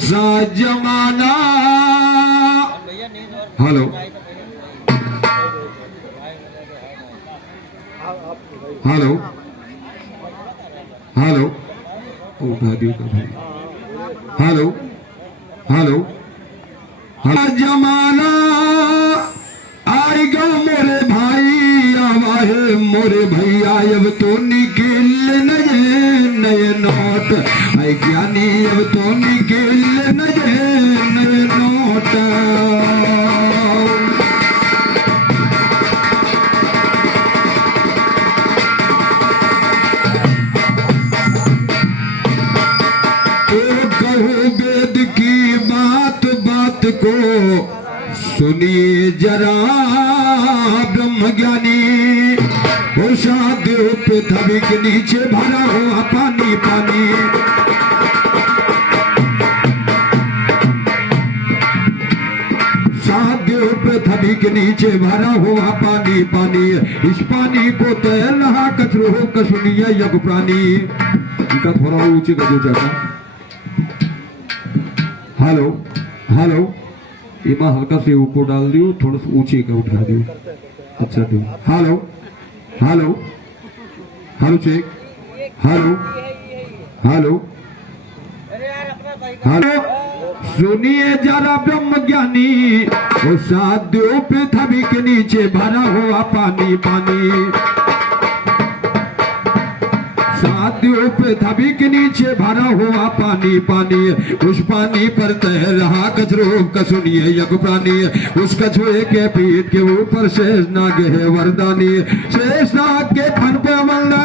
सा जमाना। Hello hello hello, उठा दियो तो भाई। हेलो हेलो, जमाना आएगा मोरे भाई, आवा है मोरे भैया, अब तो निकल नए नोट, आई ज्ञानी अब तो निकल नए नोट। तो कहो वेद की बात बात को सुनिए जरा ब्रह्म ज्ञानी, हो सादेव पृथ्वी के नीचे भरा हुआ पानी पानी। सादेव पृथ्वी के नीचे भरा हुआ पानी पानी, इस पानी को तैर रहा कचरो हो सुनिए यज्ञ प्राणी। इनका थोड़ा ऊंचे कर दो चाचा। हेलो हेलो, इमा हल्का से ऊपर डाल दियो, थोड़ा सा ऊंचे का उठा दियो। अच्छा दियो। Hello hello hello check. Hello hello hello, सुनिए जरा ब्रह्म ज्ञानी, वो साध्यो पृथ्वी के नीचे भरा हुआ पानी पानी। साथियों पृथ्वी के नीचे भरा हुआ पानी पानी, उस पानी पर तैर रहा कचरो का सुनिए यज्ञ प्राणी। उस कछुए के पीठ के ऊपर शेष नाग है वरदानी, शेष नाग के फन पे अमलना।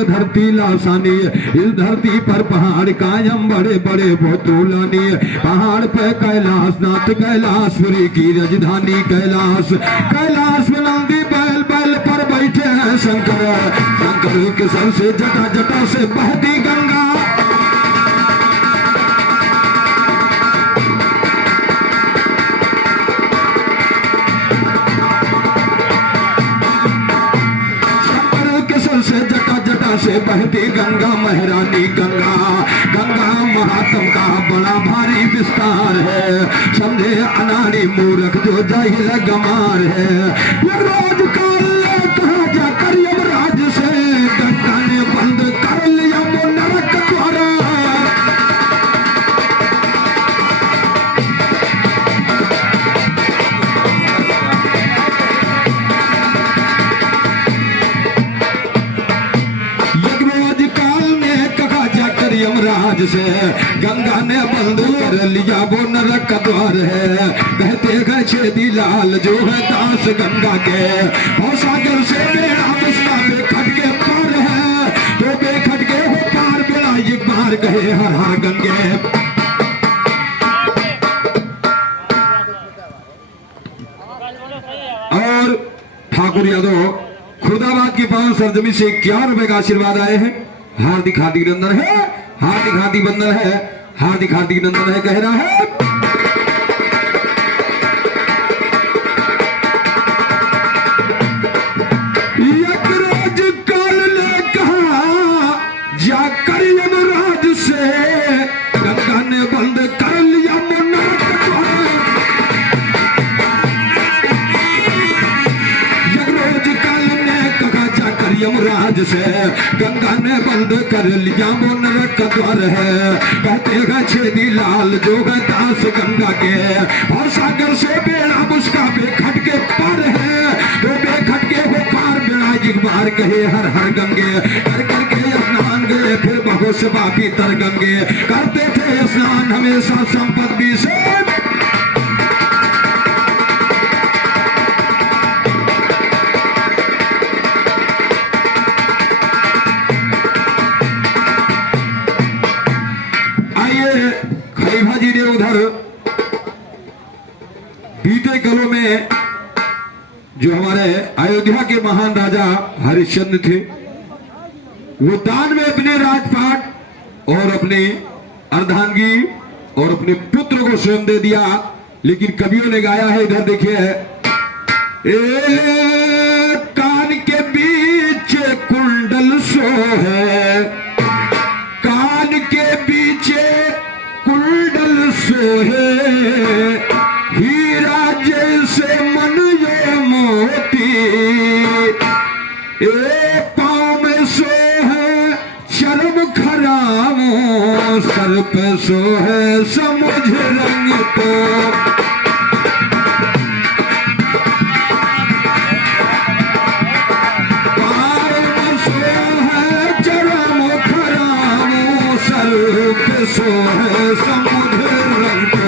धरती लासानी, इस धरती पर पहाड़ कायम बड़े बड़े बहुतूलानी। पहाड़ पे कैलाश नाथ कैलाशपुरी की राजधानी कैलाश। कैलाश में नंदी बैल बैल पर बैठे हैं शंकर, शंकर के सर से जटा जटा से बहती गंगा। से बहती गंगा महरानी गंगा। गंगा महात्म का बड़ा भारी विस्तार है, समझे अनाड़ी मूर्ख जो जाहिल गमार है। रोज काल कहा जाकर यमराज से, गंगा ने बंद कर लिया वो नरक द्वारा। यमराज से गंगा ने बंद कर लिया वो नरक का द्वार है। कहते गए छेदी लाल जो है दास गंगा के, और सागर से बेड़ा उसका बेखट के पार है। तो बेखट के हो पार बेड़ा एक बार कहे हर हर गंगे। और ठाकुर यादव खुर्दाबाद की पावन सरजमी से 11 रुपए का आशीर्वाद आए हैं। हार्दिक हार्दिक नंदन है, हार्दिक हार्दिक बंदन है, हार्दिक हार्दिक नंदन है कह रहा है। यमराज काल ने कहा जाकर यमराज से, गंगा ने बंद कर लिया नरक द्वार। यमराज काल ने कहा जाकर यमराज से, गंगा ने बंद कर लिया वो नरक का द्वार है। कहते हैं छेदी लाल जो है दास गंगा के, और सागर से बेड़ा उसका बेखट के पार है। तो बेखट के हो पार बेड़ा एक बार कहे हर हर गंगे। कर करके स्नान गए फिर बहुत से बापी तर गंगे, करते थे स्नान हमेशा संपत्ति से। खलीफा जी ने उधर बीते कलों में जो हमारे अयोध्या के महान राजा हरिश्चंद्र थे, वो दान में अपने राजपाट और अपने अर्धांगी और अपने पुत्र को स्वयं दे दिया। लेकिन कवियों ने गाया है, इधर देखिए, कान के बीच कुंडल सो है, कान के बीच कुंडल सो है, हीरा जैसे मन ये मोती, पाँव में सो है चरम खरामो, सर पे सो है समुझ रंग तो, पाँव में सो है चरम खरामो, सर पे सो है समुझ रंग तो।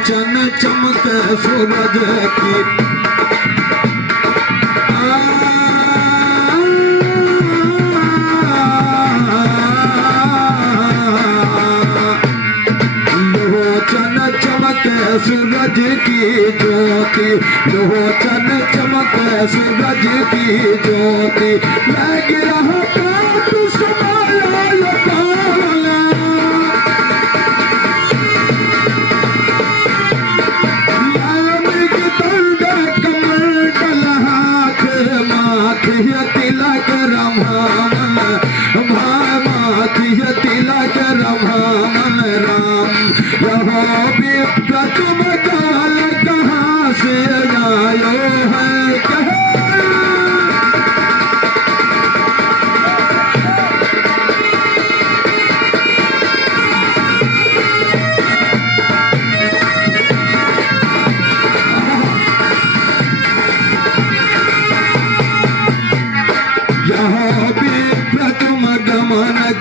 चन चमक सूरज की, लोचन चमक सूरज की ज्योति, लोचन चमक सूरज की ज्योति, लग रहा काट समाया पावला, तिलक रमन भामाखिय तिलक रमन राम, यहो विप्र तुम काल कहाँ से आयो है कहे,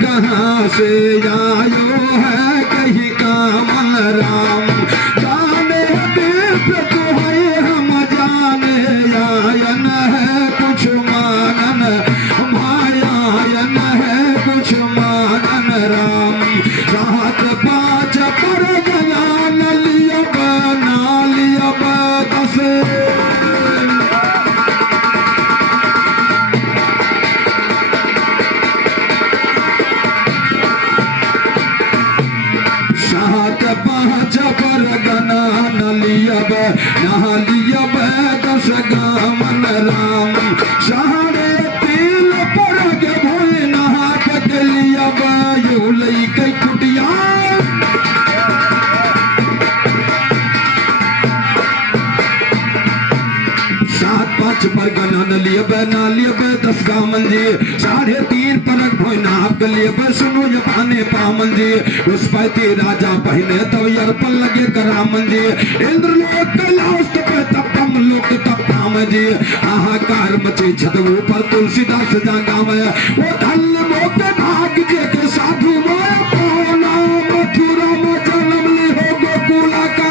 कहाँ से आयो है कहीं कामन राम, जाने विप्र तो है हम जाने, आयन है कुछ मानन, भायायन है कुछ मानन राम, सात पाँच पर गजान लियब नालियब दसे, पर गना नलियब नहलियब दस गामन राम, साढ़े तिल पर भोय नहा लियब यू लई कई कुटिया, सात पाँच पर गना नलियब नालियब दस गामन जी, साढ़े तीन परक भोय नाप लियब सुनो ये पाने पामन जी, उस पैती राजा पहने तब अर्पण लगे करामन जी, इंद्र लोक कैलाश पे तब हम लोग तब धाम जी, हाहाकार मचे छत ऊपर तुलसीदास जागा में, वो धन्य मोके भाग्य के साधु मोय पावना, मथुरा में जन्म ली हो गोकुला का,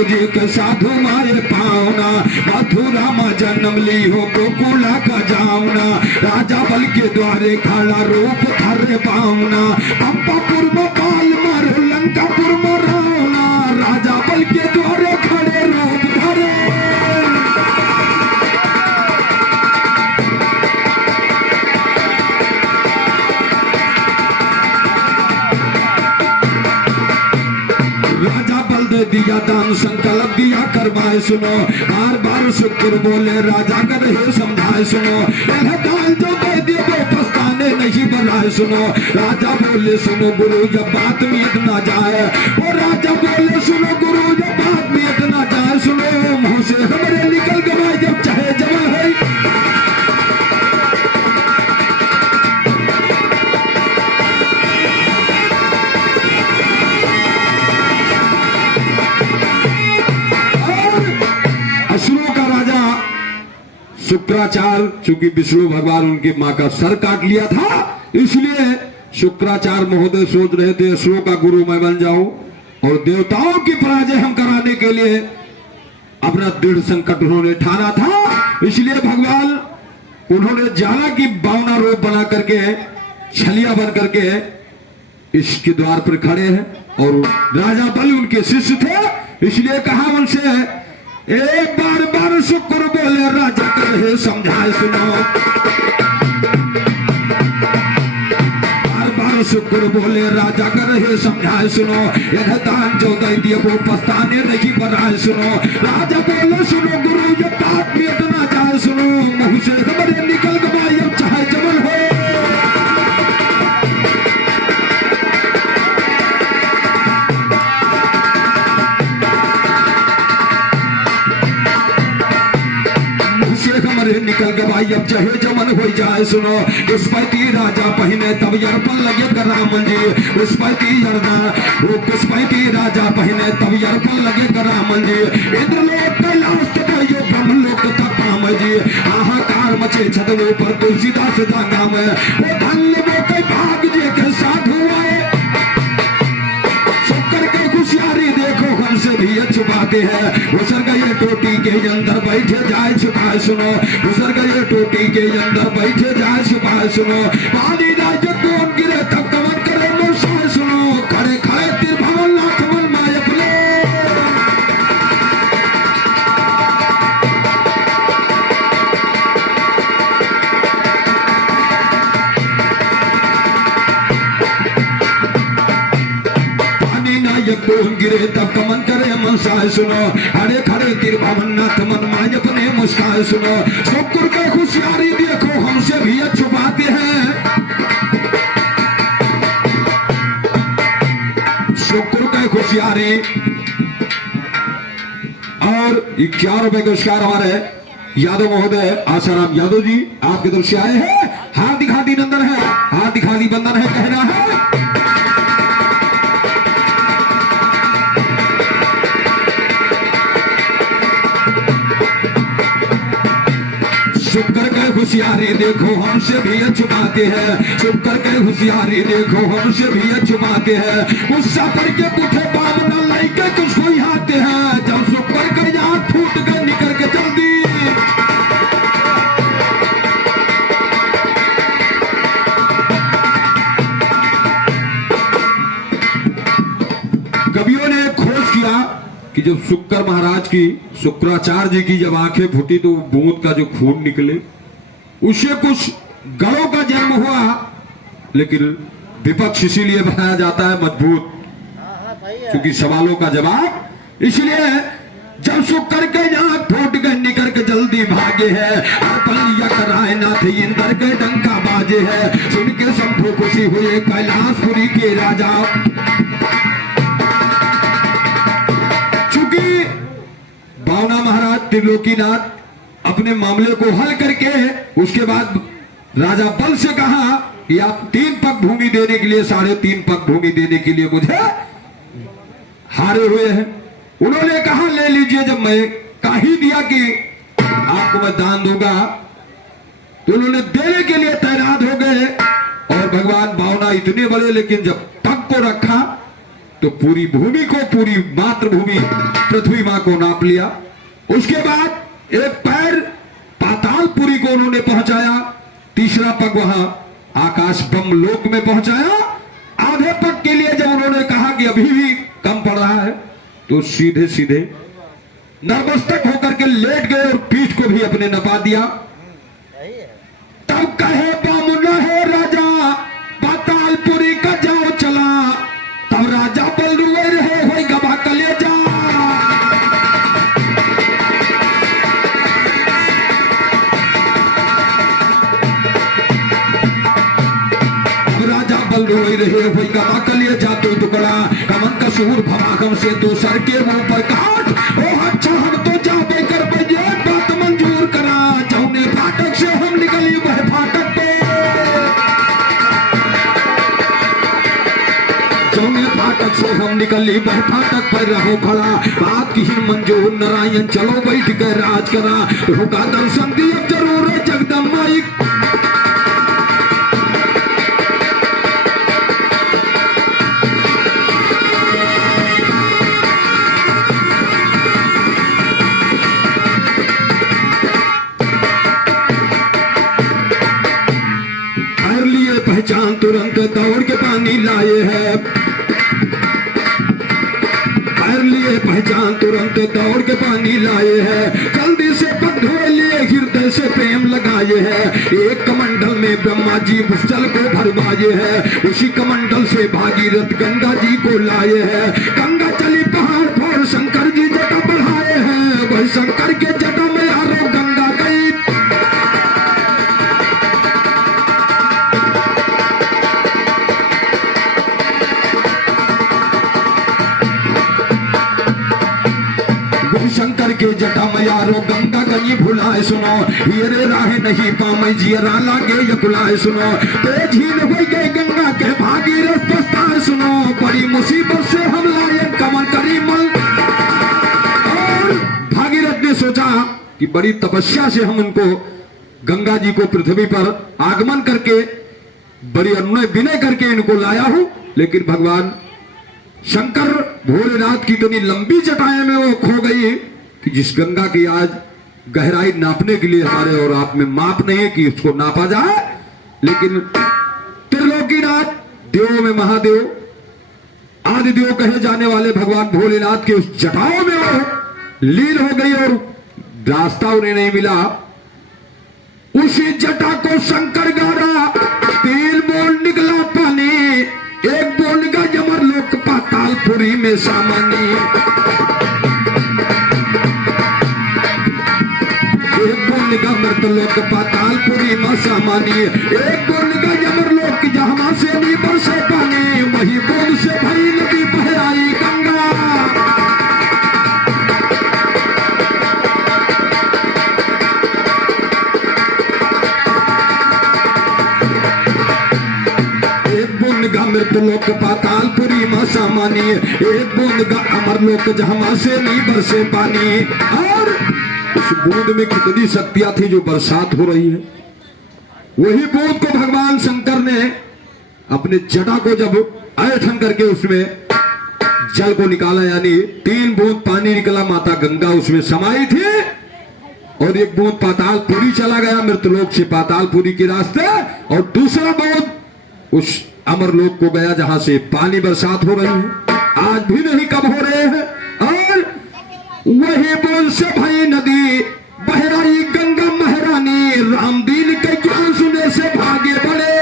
जी के साधु मारे पावना, मथुरा में जन्म ली हो गोकुला का जावना, राजा बल के द्वारे खड़ा रूप धरे पावना, पंपापुर में पाल मारो लंकापुर में रावना, राजा बल के द्वारे खड़े रूप धरे, राजा बल दे दिया दान संकल्प दिया करवाए सुनो, बार बार शुक्र बोले राजा कर हे समझाए सुनो, दान जो दे दिए वो पछताने नहीं बनाए सुनो, राजा बोले सुनो गुरु जब बात में इतना जाए, वो राजा बोले सुनो गुरु जब बात में इतना जाए, सुनो मुँह से हमारे निकल गए जब चाहे जमा है, शुक्राचार्य, चूंकि विष्णु भगवान उनकी माँ का सर काट लिया था, इसलिए शुक्राचार्य महोदय सोच रहे थे असुरों का गुरु मैं बन जाऊं और देवताओं की पराजय हम कराने के लिए अपना दृढ़ संकट उन्होंने ठाना था। इसलिए भगवान उन्होंने जाना कि बावना रूप बना करके छलिया बन करके इसके द्वार पर खड़े हैं और राजा बल उनके शिष्य थे। इसलिए कहा उनसे एक बार बार शुक्र बोले राजा कहे समझाए सुनो, बार बार शुक्र बोले राजा करे समझाए सुनो, यह दान जो दे दिए वो पछताने नहीं बनाए सुनो। राजा बोले सुनो गुरु ये बात भी इतना जाए सुनो, मुंह से खबरें निकल गई अब चाहे जमल हो। निकल के भाई अब चाहे जमन हो जाए सुनो। पुष्पति राजा पहने तब यर्पण लगे कर रामन जी, पुष्पति यरना वो पुष्पति राजा पहने तब यर्पण लगे कर रामन जी। इंद्रलोक कैलाश तक ये ब्रह्मलोक तक काम जी, हाहाकार मचे छतवे पर तुलसीदास दा नाम है। वो धन्य वो कई भाग जे के साथ हुआ है, शुक्र के खुशियारी देखो हमसे भी अच्छी बातें हैं। गुजर गए टोटी के अंदर बैठे जाए छुपाए सुनो, गुजर गए टोटी के अंदर बैठे जाए छुपाए सुनो। पानी राज्य कौन गिरे तब कमन करे मुर्शाए सुनो, खड़े खड़े तिर भवन नाथ मन माय अपने। कौन गिरे तब कमन करे मुस्काए सुनो, खड़े खड़े तिर भवन नाथ मन माय अपने मुस्काए सुनो। शुक्र का खुशियारी देखो हमसे भी अच्छी बातें हैं, शुक्र का खुशियारी। और 11 रुपए का पुरस्कार हमारे यादव महोदय आसाराम यादव जी आपकी तरफ से आए हैं। हार्दिक हार्दिक नंदन है, हार्दिक हार्दिक बंधन है कहना है। शुक्र के होशियारी देखो हमसे भी अच्छी बातें हैं, शुक्र के होशियारी देखो हमसे भी अच्छी बातें हैं। गुस्सा करके पुठे बाम न लाइके कुछ कोई आते हैं, जब शुक्र के यहाँ फूट के निकल के जल्दी। कवियों ने खोज किया कि जब शुक्र महाराज की शुक्राचार्य जी की जब आंखें फूटी तो बूंद का जो खून निकले उससे कुछ गढ़ों का जन्म हुआ, लेकिन विपक्ष इसीलिए बनाया जाता है मजबूत क्योंकि सवालों का जवाब। इसलिए जब शुक्र के यहाँ फूट के निकल के जल्दी भागे है, नाथ इंद्र के डंका बाजे है। सुन के शंभु खुशी हुए कैलाशपुरी के राजा, बावना महाराज त्रिलोकीनाथ अपने मामले को हल करके उसके बाद राजा बल से कहा कि आप 3 पग भूमि देने के लिए 3.5 पग भूमि देने के लिए मुझे हारे हुए हैं। उन्होंने कहा ले लीजिए, जब मैं कह ही दिया कि आपको मैं दान दूंगा तो उन्होंने देने के लिए तैनात हो गए। और भगवान बावना इतने बड़े, लेकिन जब पग को रखा तो पूरी भूमि को, पूरी मातृभूमि पृथ्वी मां को नाप लिया। उसके बाद एक पैर पातालपुरी को उन्होंने पहुंचाया, तीसरा पग वहां आकाश ब्रह्म लोक में पहुंचाया। आधे पग के लिए जब उन्होंने कहा कि अभी भी कम पड़ रहा है तो सीधे सीधे नतमस्तक होकर के लेट गए और पीठ को भी अपने नपा दिया। तब कहे बामुना है राजा पातालपुरी का जाओ चला, तब राजा बल रुए रहे हो गवा कलेजा। राजा बल रोए रहे हो गवा कलेजा तो टुकड़ा, कमन का सूर भवागम से तो सर के मुंह पर काट। ओ अच्छा हम तो जाते कर बजे बात मंजूर करा, जौने फाटक से हम निकली वह फाटक पे, जौने फाटक से हम निकली वह फाटक पर रहो खड़ा। बात की मंजूर नारायण चलो बैठ कर राज करा, होगा दर्शन दिया जरूर जगदम्बा। पहचान तुरंत दौड़ के पानी लाए है, पैर लिए पहचान तुरंत दौड़ के पानी लाए है, जल्दी से पग धोए लिए हृदय से प्रेम लगाए है, एक कमंडल में ब्रह्मा जी जल को भरवाए है, उसी कमंडल से भागीरथ गंगा जी को लाए है, गंगा चली पहाड़ पर शंकर जी जटा बढ़ाए हैं, वही शंकर के जटा में आरो गंगा गई। शंकर के जटा में यारो गंगा गई भुलाए सुनो, हीरे राहे नहीं पामई जियरा लागे यकुलाए सुनो, ते झील हो गए गंगा के भागीरथ पछताए सुनो, बड़ी मुसीबत से हम लाए कमर करी मल। और भागीरथ ने सोचा कि बड़ी तपस्या से हम उनको गंगा जी को पृथ्वी पर आगमन करके बड़ी अनुनय विनय करके इनको लाया हूं, लेकिन भगवान शंकर भोलेनाथ की इतनी लंबी जटाएं में वो खो गई कि जिस गंगा की आज गहराई नापने के लिए हमारे और आप में माप नहीं है कि उसको नापा जाए, लेकिन त्रिलोकीनाथ देवों में महादेव आदिदेव कहे जाने वाले भगवान भोलेनाथ के उस जटाओं में वो लीन हो गई और रास्ता उन्हें नहीं मिला। उसी जटा को शंकर गाड़ा, 3 बोल निकला पानी, एक बोल का यमर लोक पातालपुरी में सामानी, एक बोल का मृत लोक पातालपुरी में सामानी, एक बोल का यमर लोक जहां से नहीं बरसे पानी, वही बोल से भरी नदी बह आई गंगा। मृत लोक पातालपुरी में सामानी, एक बूंद का अमर लोक जहां से नहीं बरसे पानी। और उस बूंद में कितनी शक्तियां थी जो बरसात हो रही है, वही बूंद को भगवान शंकर ने अपने जटा को जब आयठन करके उसमें जल को निकाला, यानी 3 बूंद पानी निकला, माता गंगा उसमें समाई थी, और एक बूंद पातालपुरी चला गया मृतलोक से पातालपुरी के रास्ते, और दूसरा बूंद उस अमरलोक को गया जहां से पानी बरसात हो रही है, आज भी नहीं कब हो रहे हैं। और वही बोल से भाई नदी बह रही गंगा महारानी, रामदीन के ज्ञान सुने से भागे बड़े।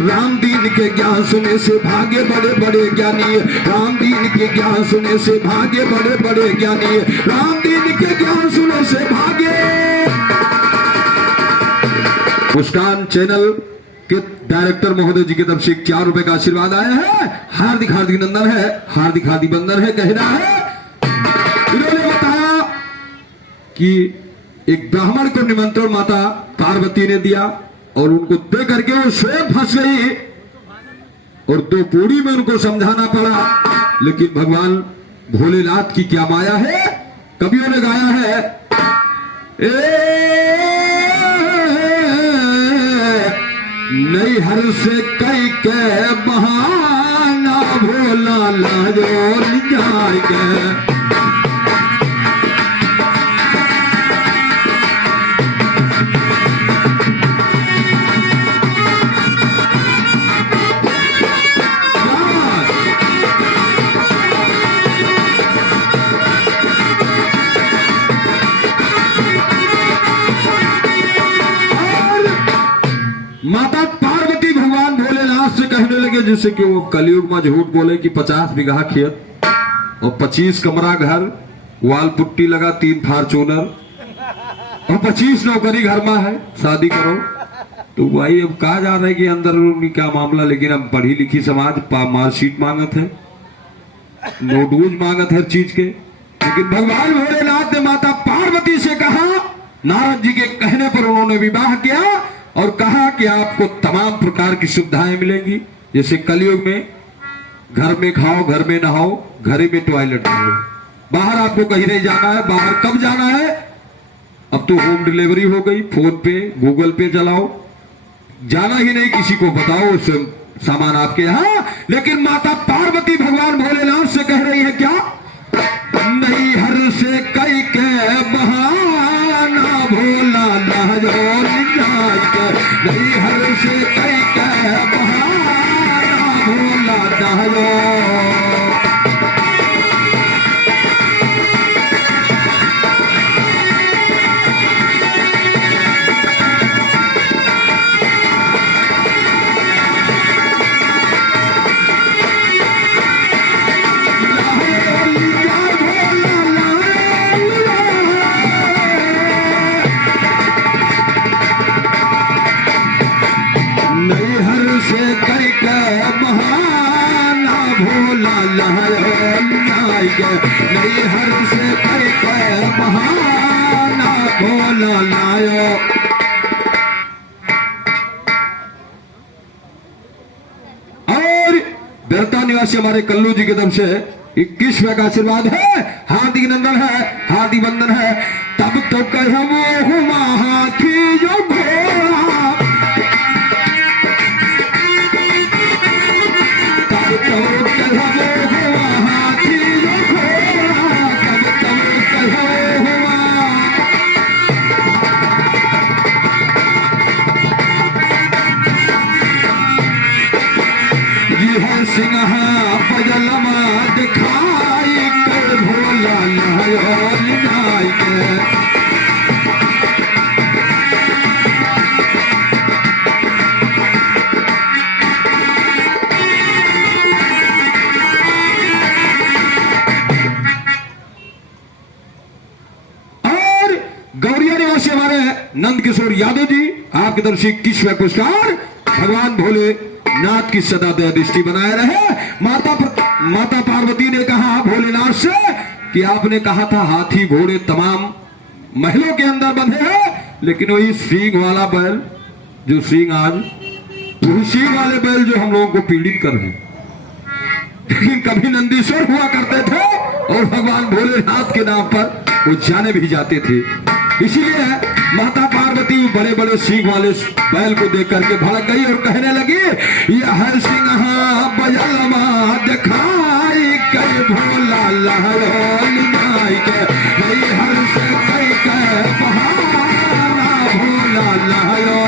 रामदीन के ज्ञान सुने से भागे बड़े बड़े ज्ञानी, रामदीन के ज्ञान सुने से भागे बड़े बड़े ज्ञानी, रामदीन के ज्ञान सुने से भागे। मुस्कान चैनल के डायरेक्टर महोदय जी की तरफ से 4 रुपए का आशीर्वाद आया है, हार्दिक हार्दिक नंदन है, हार्दिक हार्दिक बंदन है, कहना है। इन्होंने बताया कि एक ब्राह्मण को निमंत्रण माता पार्वती ने दिया और उनको दे करके वो स्वयं फंस गई, और 2 पूरी में उनको समझाना पड़ा, लेकिन भगवान भोलेनाथ की क्या माया है। कवियों ने गाया है, नैहर से कई के बहाना भोला लाजो जाएगा। माता पार्वती भगवान भोलेनाथ से कहने लगे, जैसे कि वो कलयुग में झूठ बोले कि 50 बीघा खेत और 25 कमरा घर, वाल पुट्टी लगा, 3 फार्चूनर और 25 नौकरी घर में है, शादी करो। तो भाई अब कहा जा रहा है कि अंदर क्या मामला, लेकिन हम पढ़ी लिखी समाज मार्कशीट मांगत है, नोटबुक मांगत हर चीज के। लेकिन भगवान भोलेनाथ ने माता पार्वती से कहा, नारद जी के कहने पर उन्होंने विवाह किया और कहा कि आपको तमाम प्रकार की सुविधाएं मिलेंगी, जैसे कलयुग में घर में खाओ, घर में नहाओ, घर में टॉयलेट रहो, बाहर आपको कहीं नहीं जाना है। बाहर कब जाना है, अब तो होम डिलीवरी हो गई, फोन पे गूगल पे चलाओ, जाना ही नहीं, किसी को बताओ, सामान आपके यहाँ। लेकिन माता पार्वती भगवान भोलेनाथ से कह रही है क्या, नहीं हर से कई के बहाना भोला लहरो जाए, नहीं हर से कई के बहाना भोला लहरो। नहीं हर से करके बहाना भोला लायो। और बेरता निवासी हमारे कल्लू जी की तरफ से 21वें का आशीर्वाद है, हार्दिक नंदन है, हार्दिक वंदन है। तब तो कहमो हाथी जो घोड़ा, तब तो कहमो हाथी जो घोड़ा, तब तो कहमो ये है सिंहा पजलमा दिखाई कर भोला लायो लिनाई के। गौरिया निवासी हमारे नंद किशोर यादव जी, आपकी तरफ से 21वें पुरस्कार। भगवान भोलेनाथ की सदा दया दृष्टि बनाए रहे। माता पार्वती ने कहा भोलेनाथ से कि आपने कहा था हाथी घोड़े तमाम महलों के अंदर बंधे हैं, लेकिन वही सींग वाला बैल जो सींग आज, वही सींग वाले बैल जो हम लोगों को पीड़ित कर रहे हैं। लेकिन कभी नंदीश्वर हुआ करते थे और भगवान भोलेनाथ के नाम पर वो जाने भी जाते थे। इसीलिए माता पार्वती बड़े बड़े सींग वाले बैल को देख करके भड़क गई और कहने लगी, यह सिंहा बजलमा दिखाई कई भोला लहरो लिनाई के, नहीं हर से कई के बहाना भोला लहरो।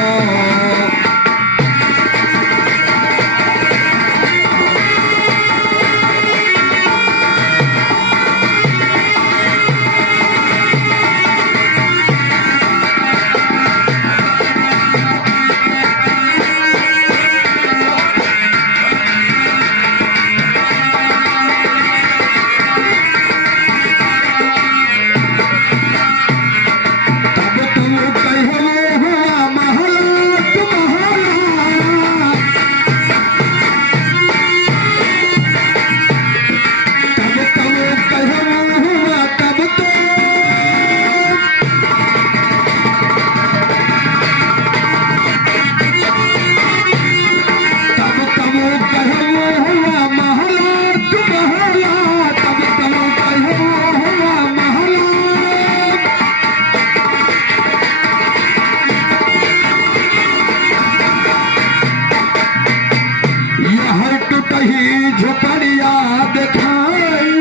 झोपड़िया दिखाई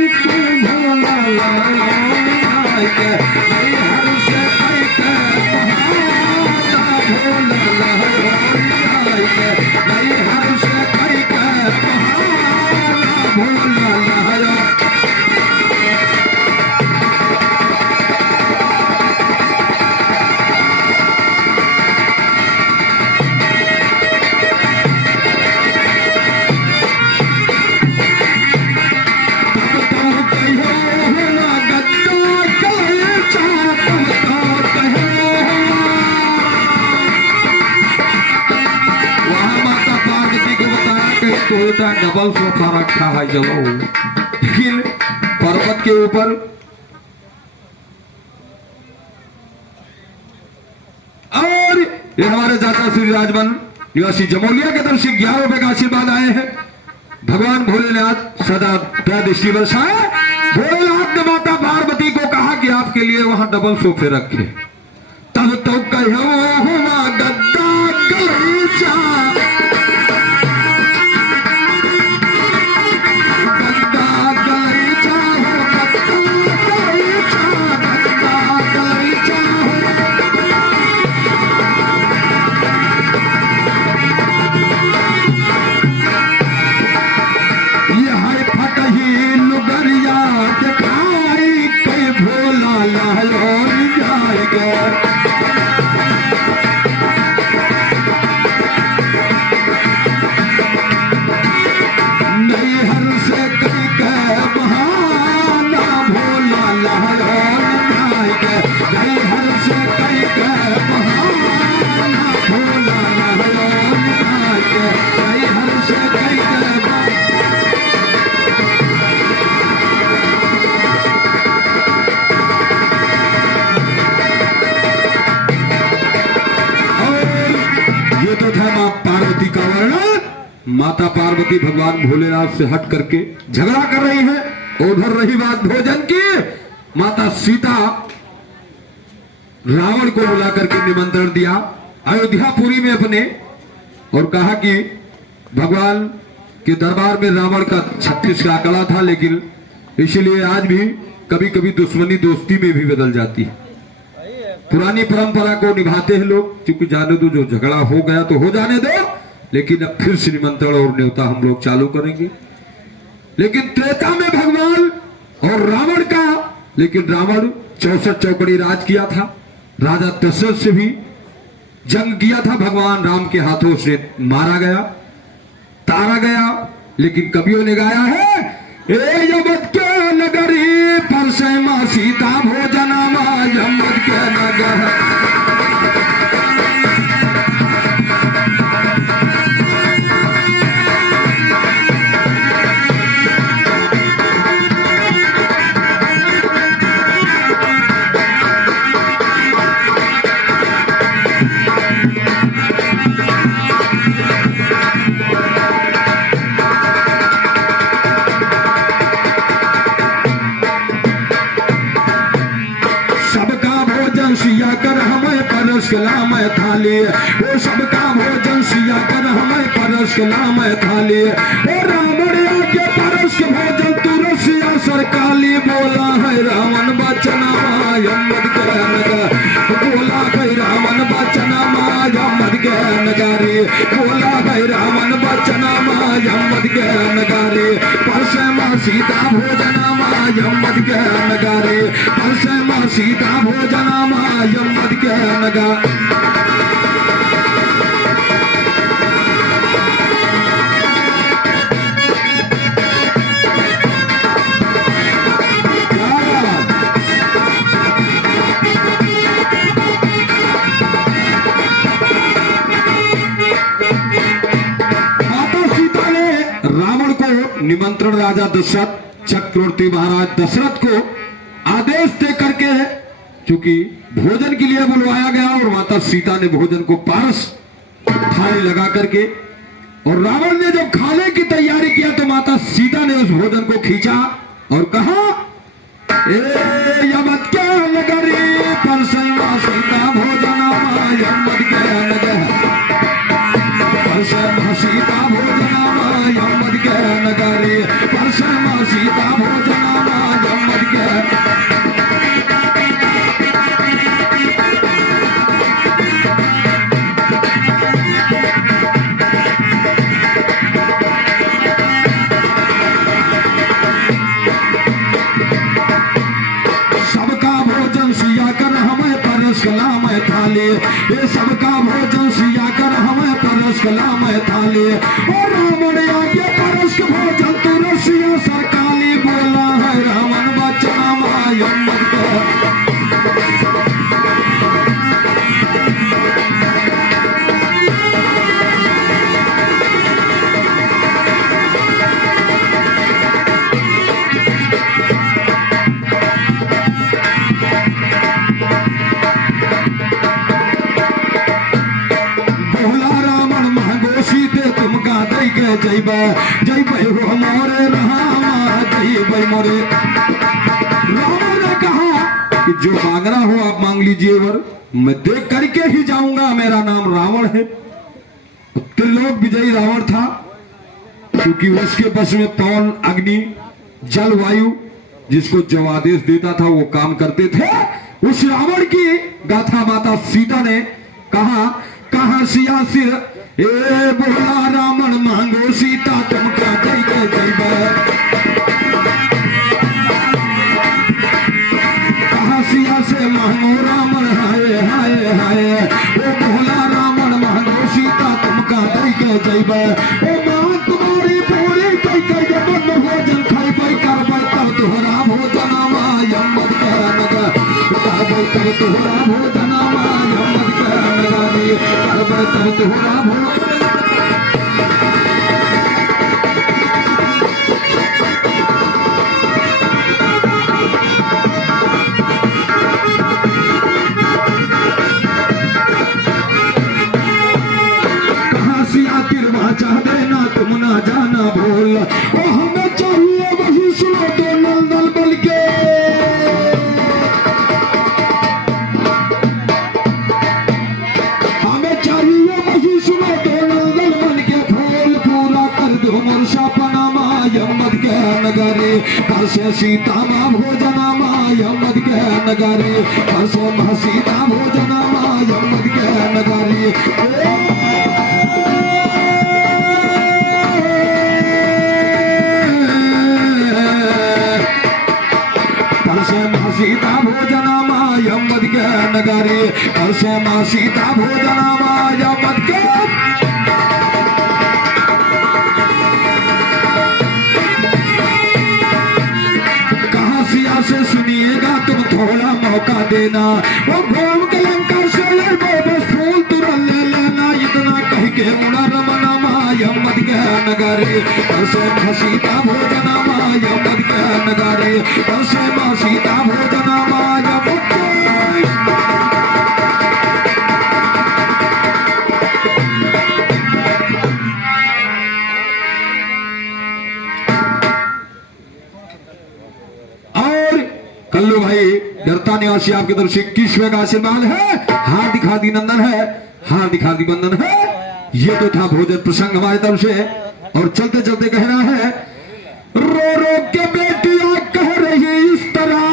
भोला लाय के, नहीं हर से कई के बहाना भोला लाय के, नहीं हर से कई के बहाना भोला लाय। डबल सोफा रखा है जलो, लेकिन पर्वत के ऊपर और ये हमारे दाता श्री राजवन निवासी जमोलिया के तरफ से 11 रुपए का आशीर्वाद आए हैं। भगवान भोलेनाथ सदा दया दृष्टि बरसाए। भोलेनाथ ने माता पार्वती को कहा कि आपके लिए वहां डबल सोफे रखे। तब तो कहो हुआ गद्दा गलीचा, अयोध्या मां पार्वती का वर्णन। माता पार्वती भगवान भोलेनाथ से हट करके झगड़ा कर रही है। उधर रही बात भोजन की, माता सीता रावण को बुला करके निमंत्रण दिया अयोध्यापुरी में अपने, और कहा कि भगवान के दरबार में रावण का 36 का आंकड़ा था, लेकिन इसलिए आज भी कभी कभी दुश्मनी दोस्ती में भी बदल जाती है। पुरानी परंपरा को निभाते हैं लोग, क्योंकि जाने दो, जो झगड़ा हो गया तो हो जाने दो, लेकिन अब फिर से निमंत्रण और न्योता हम लोग चालू करेंगे। लेकिन त्रेता में भगवान और रावण का, लेकिन रावण 64 चौकड़ी राज किया था, राजा दशरथ से भी जंग किया था, भगवान राम के हाथों से मारा गया, तारा गया। लेकिन कवियों ने गाया है, ए यमद के नगरी पर से मां सीता भोजना मां यमद के नगर। सिया कर हमें परस के लाम थाली, वो सबका भोजन सिया कर हमें परस के लाम थाली। ओ रावण आगे परस के भोजन तुरसिया सरकाली, बोला है रावण बचना यमद के नगर, बोला है रावण बचना यमद के नगारी, बोला है रावण बचना यमद के नगारी। परसे मां सीता भोजना यमद के नगारी, परसे मां सीता भोजना यमद के नगर। निमंत्रण राजा दशरथ चक्रवर्ती महाराज दशरथ को आदेश दे करके, क्योंकि भोजन के लिए बुलवाया गया, और माता सीता ने भोजन को पारस थाली लगा करके, और रावण ने जब खाने की तैयारी किया तो माता सीता ने उस भोजन को खींचा और कहा, ए यमद के नगरी पर से मां सीता भोजना यमद के नगर, पर से मां सीता भोजना यमद के नगरी, पर से मां सीता भोजना यमद के। थाली, ये सबका भोजन सिया कर हमें परस कलाम थाली, और रावण आगे परस के भोजन तुरसिया सरकाली, बोला है रावण बचना यमद के। जय जय हो मोरे रामा जय मोरे। रावण ने कहा कि जो मांगना हो आप मांग लीजिए, वर मैं देख करके ही जाऊंगा, मेरा नाम रावण है। त्रिलोक विजयी रावण था, क्योंकि उसके बस में पवन अग्नि जल वायु जिसको जो आदेश देता था वो काम करते थे। उस रावण की गाथा माता सीता ने कहा, कहा सिया सिर ए बोला रावण मांगो सीता तुमका जय जय जय। कहा सिया से मांगो रावण हाय हाय हाय, ओ बोला रावण मांगो सीता तुमका जय जय जय। ओ मां तुम्हारी पूरी कई कई मन भोजन खाई पाई कर तब तुहरा भोजन यमद के नगर, तब तुहरा भोजन यमद के नगारी, तब तुहरा भोजन। सिया तिरवा चाह देना तुम ना जाना भूल। वो हमें चाहिए वही सुनो तो नल बल के, हमें चाहिए वही सुनो तो नल बल के, फूल पूरा कर दो मुर्शा पनामा यमद के नगरी, पर से सीता माँ भोजना माँ यमद के नगरी, पर से माँ सीता भोजना माँ यमद के नगरी। सीता भोजना माँ यमद के नगरी, पर से माँ सीता भोजना माँ यमद के। कहाँ सिया से सुनिएगा तुम थोड़ा मौका देना, वो घूम के लंका से लड़ो बस फूल तुरंत ले लेना, इतना कह के मुड़ा रमना माँ यमद के नगरी, पर से माँ सीता भोजना माँ यमद के नगरी, पर से माँ सीता भोजना माँ यमद के। और कल्लू भाई डरता निवासी आपकी तरफ से 21वें का आशीर्वाद है, हार्दिक हार्दिक नंदन है, हार्दिक हार्दिक बंधन है। ये तो था भोजन प्रसंग हमारी तरफ से। और चलते चलते कहना है, रो रो के बेटियां कह रही इस तरह,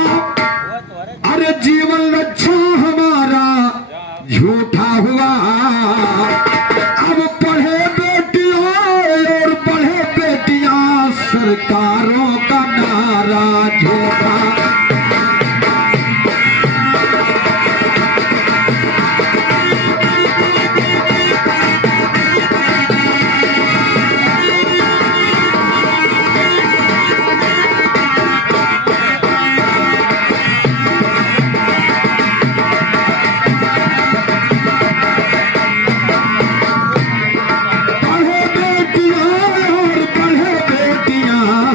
अरे जीवन रक्षा हमारा झूठा हुआ। अब पढ़े बेटियां और पढ़े बेटियां, सरकारों का नारा झूठा।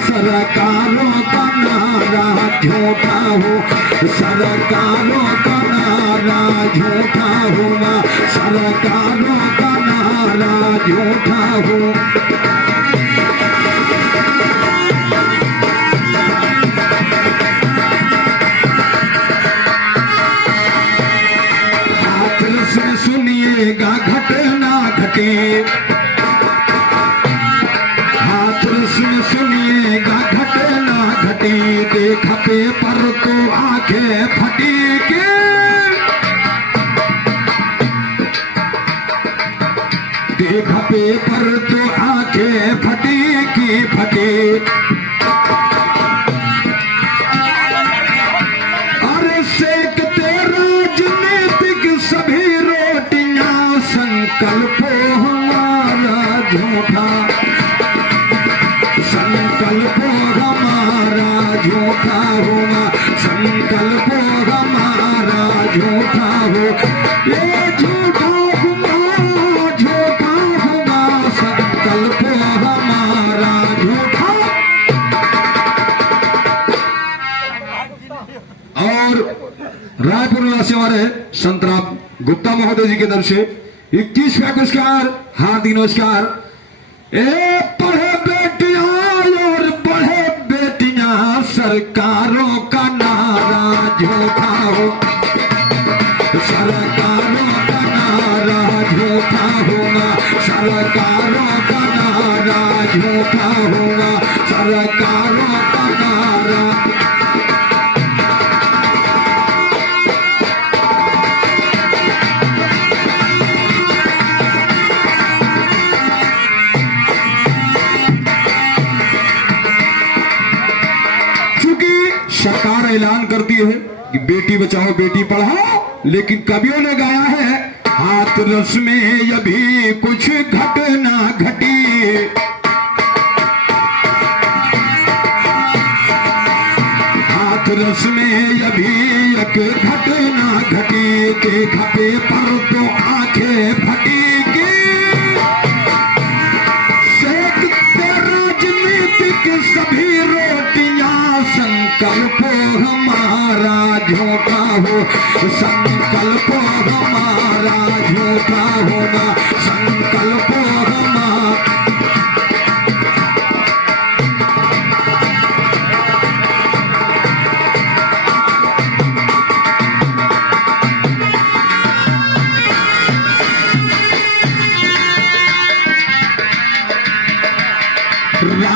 सरकारों का नारा झूठा हो, सरकारों का नारा झूठा होगा, सरकारों का नारा झूठा हो। हाथरस में सुनिएगा घटना घटे, हाथरस में सुनिएगा घटना घटी, देखा पेपर तो आंखें फटी के, देखा पेपर तो आंखें फटी की फटी। अरे सेकते राजनीतिक सभी रोटियां, संकल्प हमारा झूठा, संकल्प हमारा झूठा होगा, संकल्प हमारा झूठा हो। ये झूठा होगा, झूठा होगा, संकल्प हमारा झूठा। और रायपुर निवासी हमारे संतराम गुप्ता महोदय जी की तरफ से 21वां पुरस्कार, हार्दिक नमस्कार। पढ़े बेटियां और पढ़े बेटियां, सरकारों का नारा झूठा हो, सरकारों का नारा झूठा होगा, सरकारों का नारा झूठा होगा, सरकारों का नारा। सरकार ऐलान करती है कि बेटी बचाओ बेटी पढ़ाओ, लेकिन कवियों ने गाया है, हाथरस में अभी कुछ घटना घटी, हाथरस में अभी एक घटना घटी, देखा पेपर तो आंखें फटी की, सेकते राजनीतिक सभी रोटियां, संकल्प हमारा झूठा हो, संकल्प हमारा झूठा होगा, संकल्प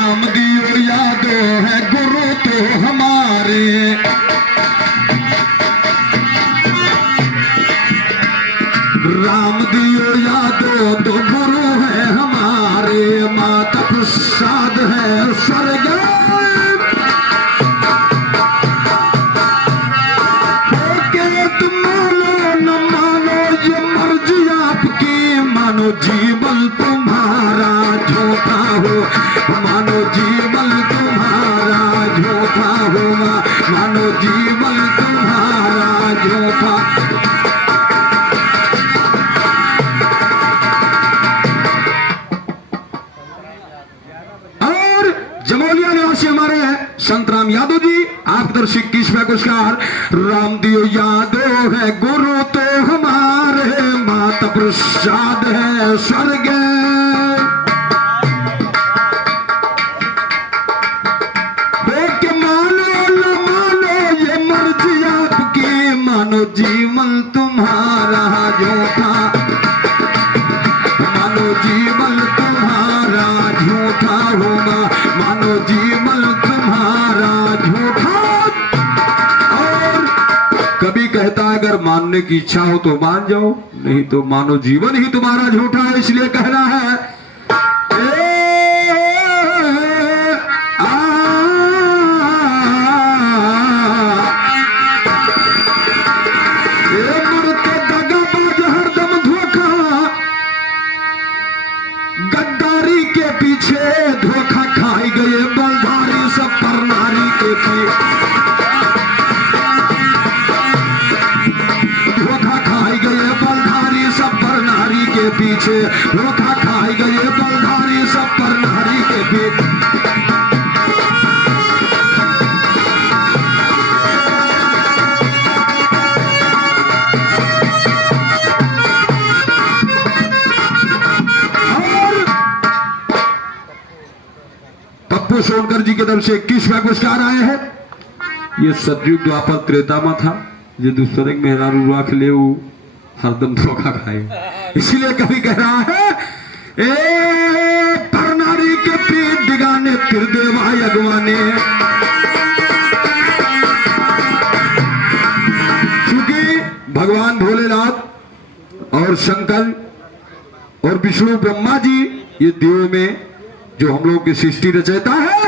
राम दियो यादो है गुरु तो हमारे, राम दियो यादो तो गुरु है हमारे, माता प्रसाद है स्वर्ग, मानो जीवन तुम्हारा झूठा हो, मानो जीवन तुम्हारा झूठा हो, मानो जीवन तुम्हारा झूठा। और जमोलिया निवासी हमारे संत राम यादव जी, आप तरफ से 21वां पुरस्कार। राम दियो यादव है गुरु तो हमारे, माता प्रसाद है स्वर्ग, के मानो न मानो ये मर्जी आपकी, मानो जीवन तुम्हारा झूठा, मानो जीवन तुम्हारा झूठा होगा, मानो जीवन तुम्हारा झूठा। और कभी कहता है अगर मानने की इच्छा हो तो मान जाओ, नहीं तो मानो जीवन ही तुम्हारा झूठा है। इसलिए कहना है मरते दगाबाज हरदम धोखा, गद्दारी के पीछे धोखा खाई गए बलधारी सब पर नारी के पीछे, धोखा खाई गए बलधारी सब पर नारी के पीछे, धोखा खाई गए बलधारी सब पर नारी के पीछे। पप्पू सोनकर जी की तरफ से 21वां पुरस्कार आए हैं। ये सतयुग द्वापर त्रेता में था, जो दूसरे मेहरारू रख ले वो हरदम धोखा खाए। इसीलिए कभी कह रहा है ए पर नारी के पीठ दिगाने फिर देवा अगवाने, क्योंकि भगवान भोलेनाथ और शंकर और विष्णु ब्रह्मा जी ये देव में जो हम लोग की सृष्टि रचयिता है,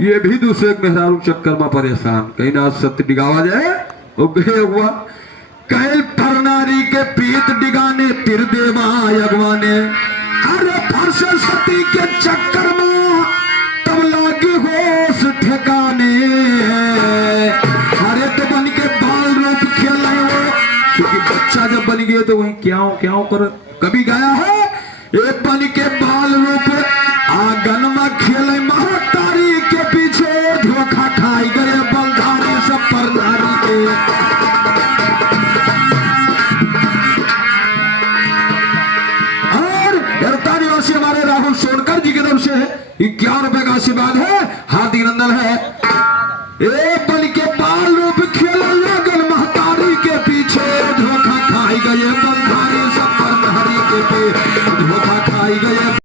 ये भी दूसरे मेहरारू चक्कर में परेशान, कहीं ना सत्य डिगावा जाए वो गए हुआ। कैल पर नारी के पीत डिगाने तिर देवा अगवाने, अरे फर्श सती के चक्कर में तब लागी होश ठिकाने, अरे तो बन के बाल रूप खेले वो, क्योंकि बच्चा जब बन गए तो वही क्या क्या कर कभी गाया है, एक बन के बाल रूप आंगन में खेले महतारी के पीछे, धोखा खाई गए बलधारी सब पर नारी के। और हरता निवासी हमारे राहुल सोनकर जी की तरफ से 51 रुपए का आशीर्वाद है, हार्दिक अभिनंदन है।